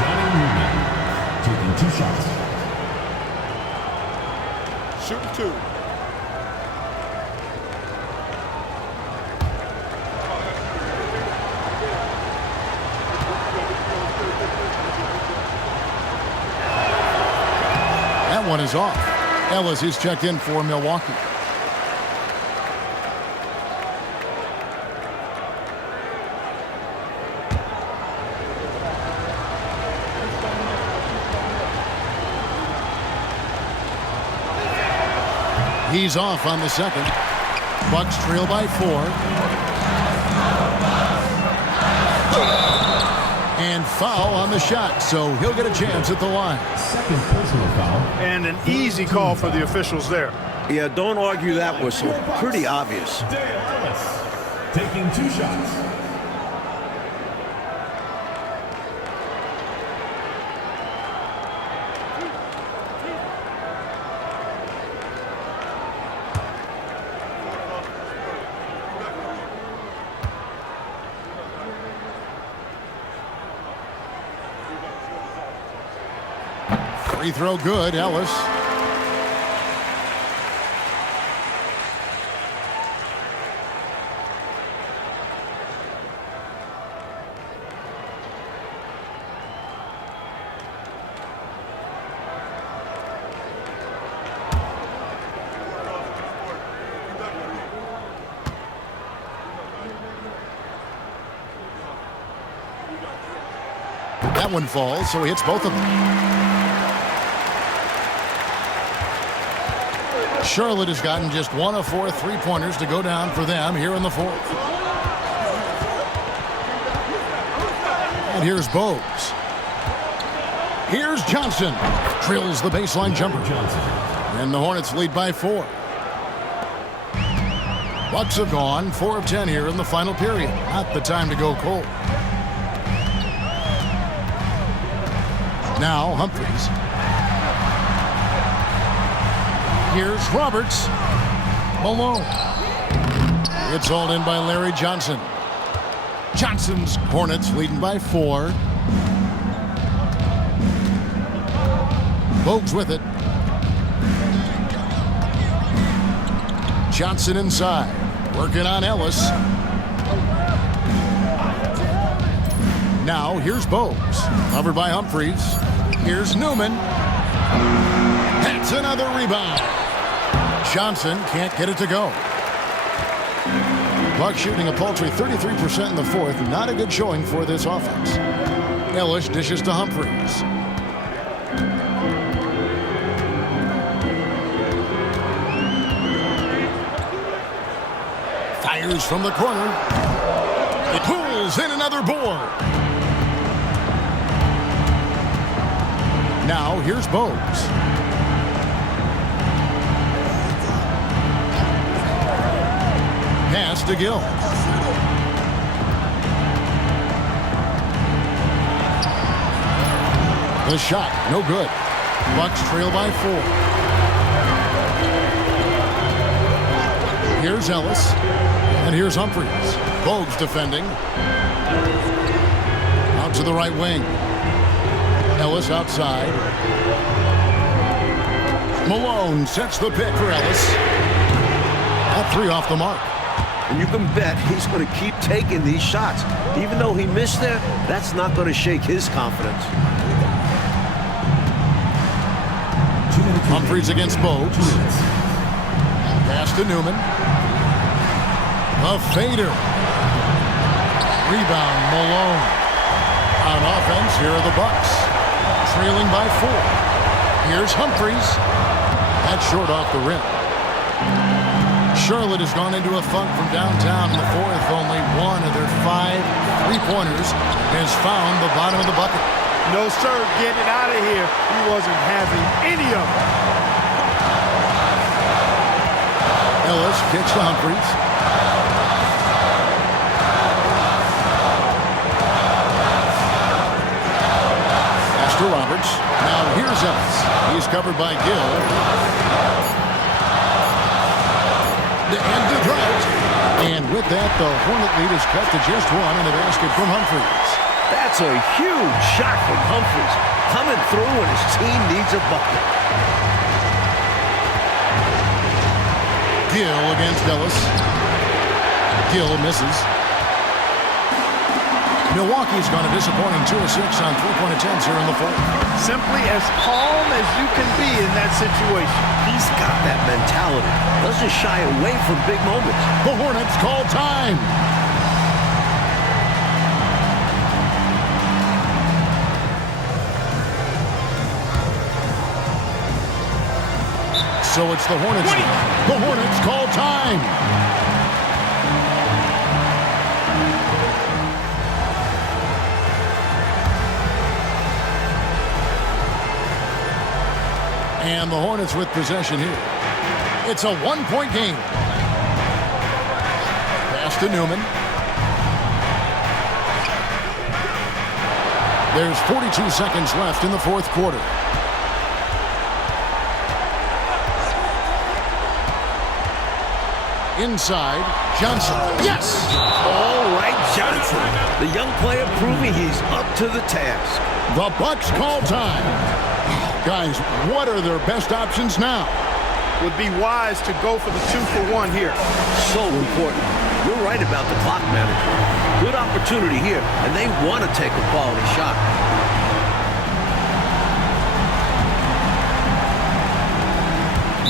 Johnny Newman, taking 2 shots. shooting 2. That one is off. Ellis is checked in for Milwaukee. He's off on the second. Bucks trail by 4. And foul on the shot, so he'll get a chance at the line. Second personal foul. And an easy call for the officials there. Yeah, don't argue that whistle. Pretty obvious. Dale Ellis taking 2 shots. Free throw good, Ellis. That one falls, so he hits both of them. Charlotte has gotten just 1 of 4 3-pointers to go down for them here in the 4th. And here's Bogues. Here's Johnson. Drills the baseline jumper. And the Hornets lead by 4. Bucks have gone 4 of 10 here in the final period. Not the time to go cold. Now Humphries. Here's Roberts. Malone. It's hauled in by Larry Johnson. Johnson's Hornets leading by 4. Bogues with it. Johnson inside. Working on Ellis. Now here's Bogues. Covered by Humphries. Here's Newman. That's another rebound. Johnson can't get it to go. Bucks shooting a paltry 33% in the 4th. Not a good showing for this offense. Ellis dishes to Humphries. Fires from the corner. It pulls in another board. Now here's Bogues. Pass to Gill. The shot, no good. Bucks trail by 4. Here's Ellis. And here's Humphries. Bogues defending. Out to the right wing. Ellis outside. Malone sets the pick for Ellis. That 3 off the mark. And you can bet he's going to keep taking these shots. Even though he missed there, that's not going to shake his confidence. Humphries against Bogues. Pass to Newman. A fader. Rebound, Malone. On offense, here are the Bucks. Trailing by 4. Here's Humphries. That's short off the rim. Charlotte has gone into a funk from downtown in the 4th. Only 1 of their 5 3-pointers has found the bottom of the bucket. No, sir, get it out of here. He wasn't having any of it. Ellis kicks to Humphries. Pass to Roberts. Now here's Ellis. He's covered by Gill. To end the drought. And with that, the Hornet lead is cut to just 1 in the basket from Humphries. That's a huge shot from Humphries. Coming through when his team needs a bucket. Gill against Ellis. Gill misses. Milwaukee's gone a disappointing 2 of 6 on three-point attempts here in the fourth. Simply as calm as you can be in that situation. He's got that mentality. Doesn't shy away from big moments. The Hornets call time. So it's the Hornets. The Hornets call time. And the Hornets with possession here. It's a one-point game. Pass to Newman. There's 42 seconds left in the fourth quarter. Inside, Johnson. Yes! All right, Johnson. The young player proving he's up to the task. The Bucks call time. Guys, what are their best options now? Would be wise to go for the 2-for-1 here. So important. You're right about the clock management. Good opportunity here, and they want to take a quality shot.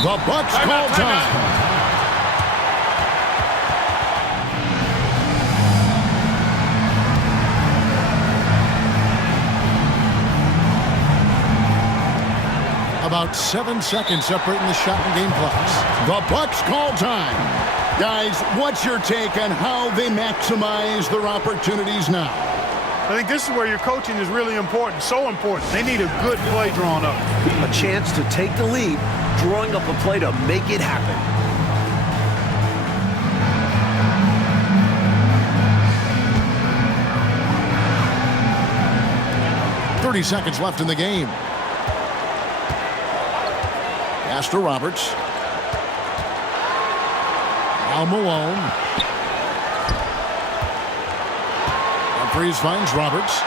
The Bucks call time. About 7 seconds separating the shot and game clocks. The Bucks call time. Guys, what's your take on how they maximize their opportunities now? I think this is where your coaching is really important, so important. They need a good play drawn up. A chance to take the lead, drawing up a play to make it happen. .30 seconds left in the game. Pass to Roberts. Now Malone. Humphries finds Roberts.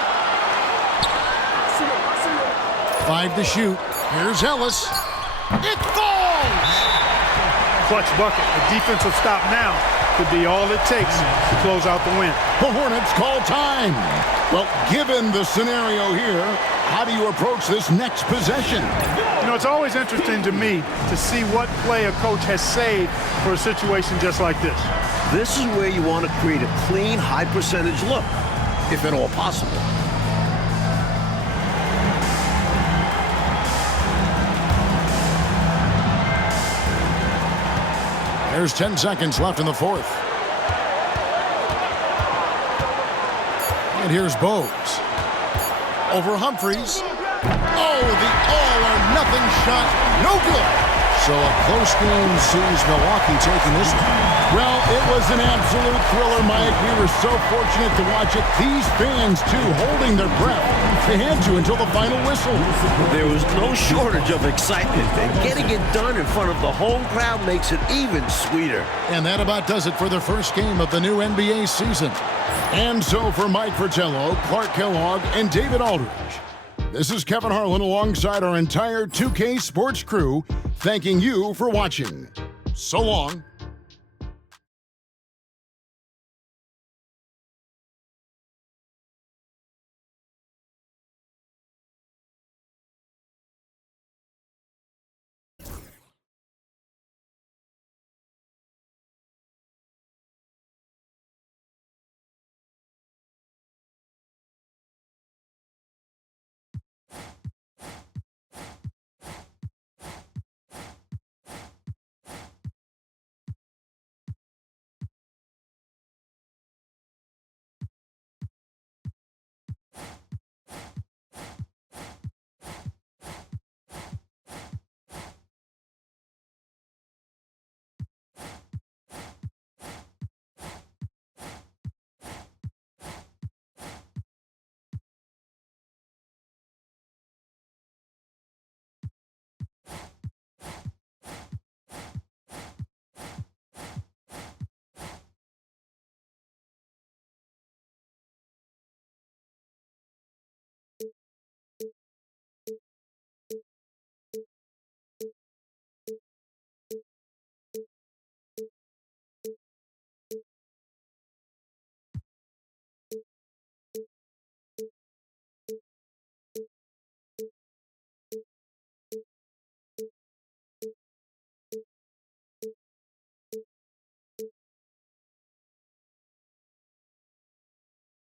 5 to shoot. Here's Ellis. It falls! Clutch bucket. A defensive stop now could be all it takes to close out the win. The Hornets call time. Well, given the scenario here, how do you approach this next possession? You know, it's always interesting to me to see what play a coach has saved for a situation just like this. This is where you want to create a clean, high-percentage look, if at all possible. There's 10 seconds left in the fourth. And here's Bowes. Over Humphries. Oh, the all-or-nothing shot. No good. So a close game sees Milwaukee taking this one. Well, it was an absolute thriller, Mike. We were so fortunate to watch it. These fans, too, holding their breath. They had to until the final whistle. There was no shortage of excitement, and getting it done in front of the home crowd makes it even sweeter. And that about does it for the first game of the new NBA season. And so for Mike Fratello, Clark Kellogg, and David Aldridge, this is Kevin Harlan alongside our entire 2K Sports crew, thanking you for watching. So long.